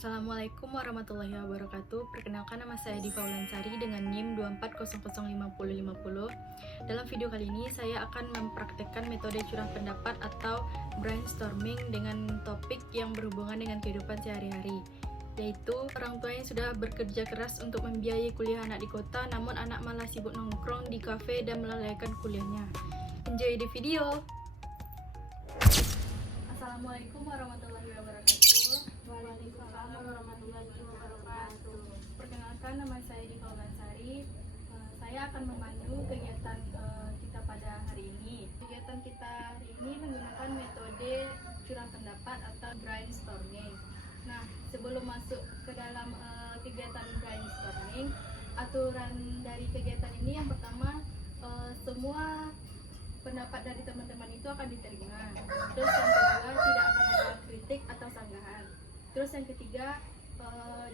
Assalamualaikum warahmatullahi wabarakatuh. Perkenalkan, nama saya Diva Ulansari dengan NIM 240055050. Dalam video kali ini saya akan mempraktekkan metode curah pendapat atau brainstorming dengan topik yang berhubungan dengan kehidupan sehari-hari, yaitu orang tua yang sudah bekerja keras untuk membiayai kuliah anak di kota, namun anak malah sibuk nongkrong di kafe dan melalaikan kuliahnya. Enjoy the video. Assalamualaikum warahmatullahi wabarakatuh. Waalaikumsalam warahmatullahi wabarakatuh. Perkenalkan, nama saya Diva Ulansari. Saya akan memandu kegiatan kita pada hari ini. Kegiatan kita hari ini menggunakan metode curah pendapat atau brainstorming. Nah, sebelum masuk ke dalam kegiatan brainstorming, aturan dari kegiatan ini yang pertama, semua pendapat dari teman-teman itu akan diterima. Terus yang kedua, tidak akan ada kritik atau sanggahan. Terus yang ketiga,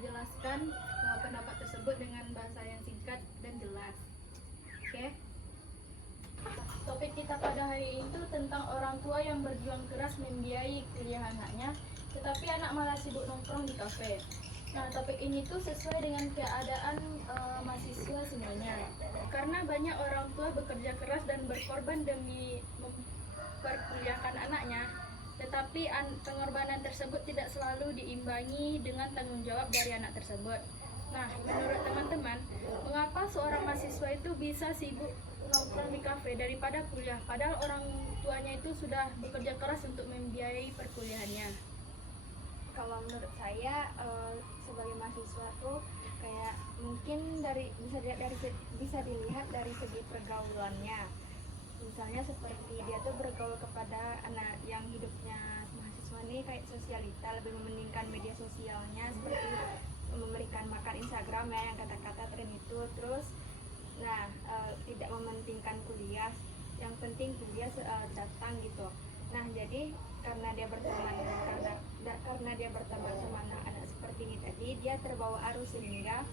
jelaskan pendapat tersebut dengan bahasa yang singkat dan jelas. Oke? Topik kita pada hari ini tentang orang tua yang berjuang keras membiayai kuliah anaknya, tetapi anak malah sibuk nongkrong di kafe. Nah, topik ini tuh sesuai dengan keadaan mahasiswa semuanya. Karena banyak orang tua bekerja keras dan berkorban demi memperkuliahkan anaknya, tetapi pengorbanan tersebut tidak selalu diimbangi dengan tanggung jawab dari anak tersebut. Nah, menurut teman-teman, mengapa seorang mahasiswa itu bisa sibuk nongkrong di kafe daripada kuliah, padahal orang tuanya itu sudah bekerja keras untuk membiayai perkuliahannya? Kalau menurut saya sebagai mahasiswa tuh kayak mungkin bisa dilihat dari segi pergaulannya. Misalnya seperti dia tuh bergaul kepada anak yang hidupnya mahasiswa nih kayak sosialita, lebih mementingkan media sosialnya seperti memberikan makan Instagram ya, yang kata-kata tren itu. Terus tidak mementingkan kuliah, yang penting kuliah datang gitu. Nah, jadi karena dia berteman sama anak-anak seperti ini tadi, dia terbawa arus sehingga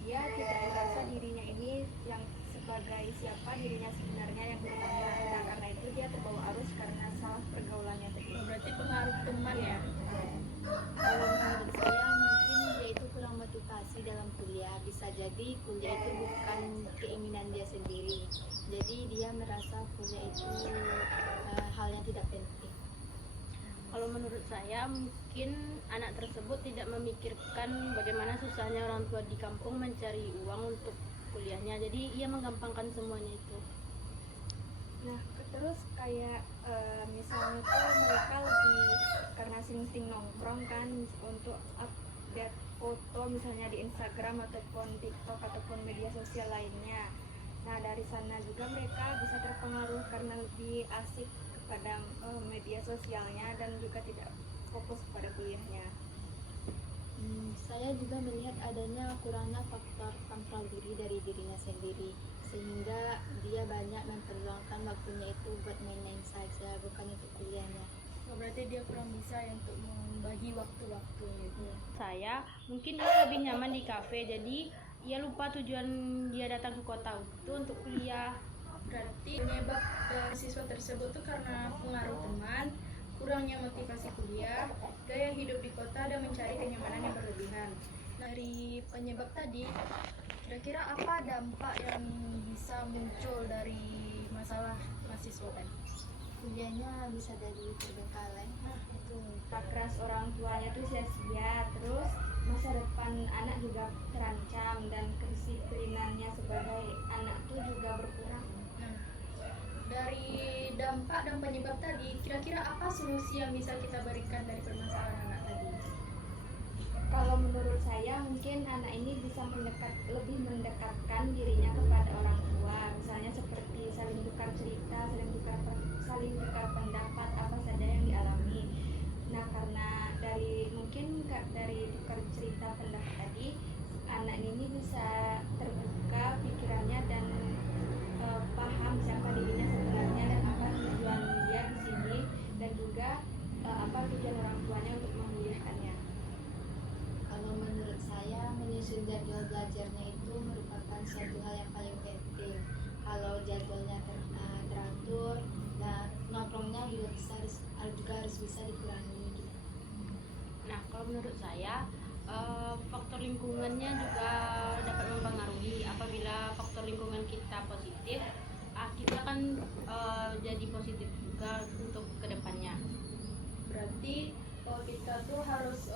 dia tidak merasa dirinya ini yang sebagai siapa dirinya sebenarnya yang pertama. Nah, karena itu dia terbawa arus karena salah pergaulannya tadi. Berarti pengaruh teman ya? Kalau menurut saya mungkin dia itu kurang motivasi dalam kuliah. Bisa jadi kuliah itu bukan keinginan dia sendiri. Jadi dia merasa kuliah itu hal yang tidak penting. Kalau menurut saya mungkin anak tersebut tidak memikirkan bagaimana susahnya orang tua di kampung mencari uang untuk kuliahnya. Jadi ia menggampangkan semuanya itu. Nah, terus kayak misalnya tuh mereka lebih karena sering nongkrong kan untuk update foto misalnya di Instagram ataupun TikTok ataupun media sosial lainnya. Nah, dari sana juga mereka bisa terpengaruh karena lebih asik pada media sosialnya dan juga tidak fokus pada kuliahnya. Saya juga melihat adanya kurangnya faktor kontrol diri dari dirinya sendiri, sehingga dia banyak memperluangkan waktunya itu buat main-main saja, bukan untuk kuliahnya. Berarti dia kurang bisa untuk membagi waktu-waktunya itu. Saya mungkin ia lebih nyaman di kafe, jadi ia lupa tujuan dia datang ke kota itu untuk kuliah. Berarti penyebab siswa tersebut tuh karena pengaruh teman, kurangnya motivasi kuliah, gaya hidup di kota, dan mencari kenyamanan yang berlebihan. Dari penyebab tadi, kira-kira apa dampak yang bisa muncul dari masalah mahasiswa tadi? Kuliahnya bisa jadi terbengkalai. Itu keras orang tuanya tuh sia-sia, terus masa depan anak juga terancam dan kedisiplinannya sebagai anak tuh juga berkurang. Dari dampak dan penyebab tadi, kira-kira apa solusi yang bisa kita berikan dari permasalahan anak tadi? Kalau menurut saya mungkin anak ini bisa lebih mendekatkan dirinya kepada orang tua, misalnya seperti saling tukar cerita, saling tukar pendapat apa saja yang dialami. Nah, karena dari tukar cerita pendapat tadi, anak ini bisa terbuka pikirannya dan paham siapa dirinya sebenarnya dan apa tujuan dia di sini, dan juga apa tujuan orang tuanya untuk menguliahkannya. Kalau menurut saya menyusun jadwal belajarnya itu merupakan suatu hal yang paling penting. Kalau jadwalnya teratur, dan nongkrongnya juga harus bisa dikurangi. Nah, kalau menurut saya faktor lingkungannya juga dapat mempengaruhi. Apabila faktor lingkungan kita positif, kita kan jadi positif juga untuk kedepannya. Berarti kita tuh harus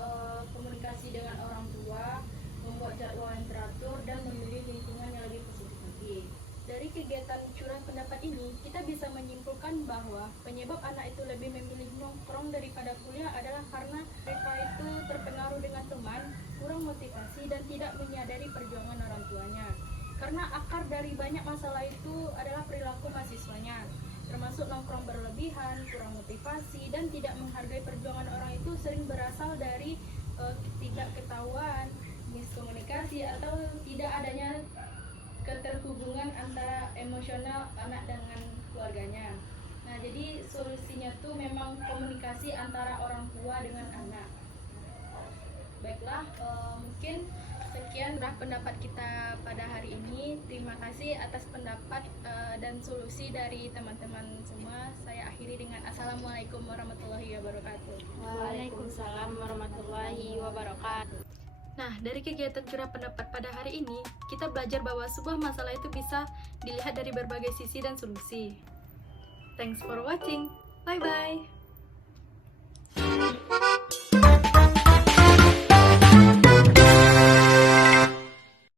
komunikasi dengan orang tua, membuat jadwal yang teratur, dan memilih lingkungan yang lebih positif lagi. Dari kegiatan curah pendapat ini, kita bisa menyimpulkan bahwa penyebab anak itu lebih memilih nongkrong daripada kuliah adalah karena mereka itu terpengaruh dengan teman, kurang motivasi, dan tidak menyadari perjuangan orang tuanya. Karena akar dari banyak masalah itu adalah perilaku mahasiswanya, termasuk nongkrong berlebihan, kurang motivasi, dan tidak menghargai perjuangan orang itu sering berasal dari ketidakketahuan, miskomunikasi, atau tidak adanya keterhubungan antara emosional anak dengan keluarganya. Nah, jadi solusinya tuh memang komunikasi antara orang tua dengan anak. Baiklah, mungkin sekian pendapat kita pada hari ini. Terima kasih atas pendapat dan solusi dari teman-teman semua. Saya akhiri dengan Assalamualaikum warahmatullahi wabarakatuh. Waalaikumsalam warahmatullahi wabarakatuh. Nah, dari kegiatan curah pendapat pada hari ini, kita belajar bahwa sebuah masalah itu bisa dilihat dari berbagai sisi dan solusi. Thanks for watching. Bye-bye.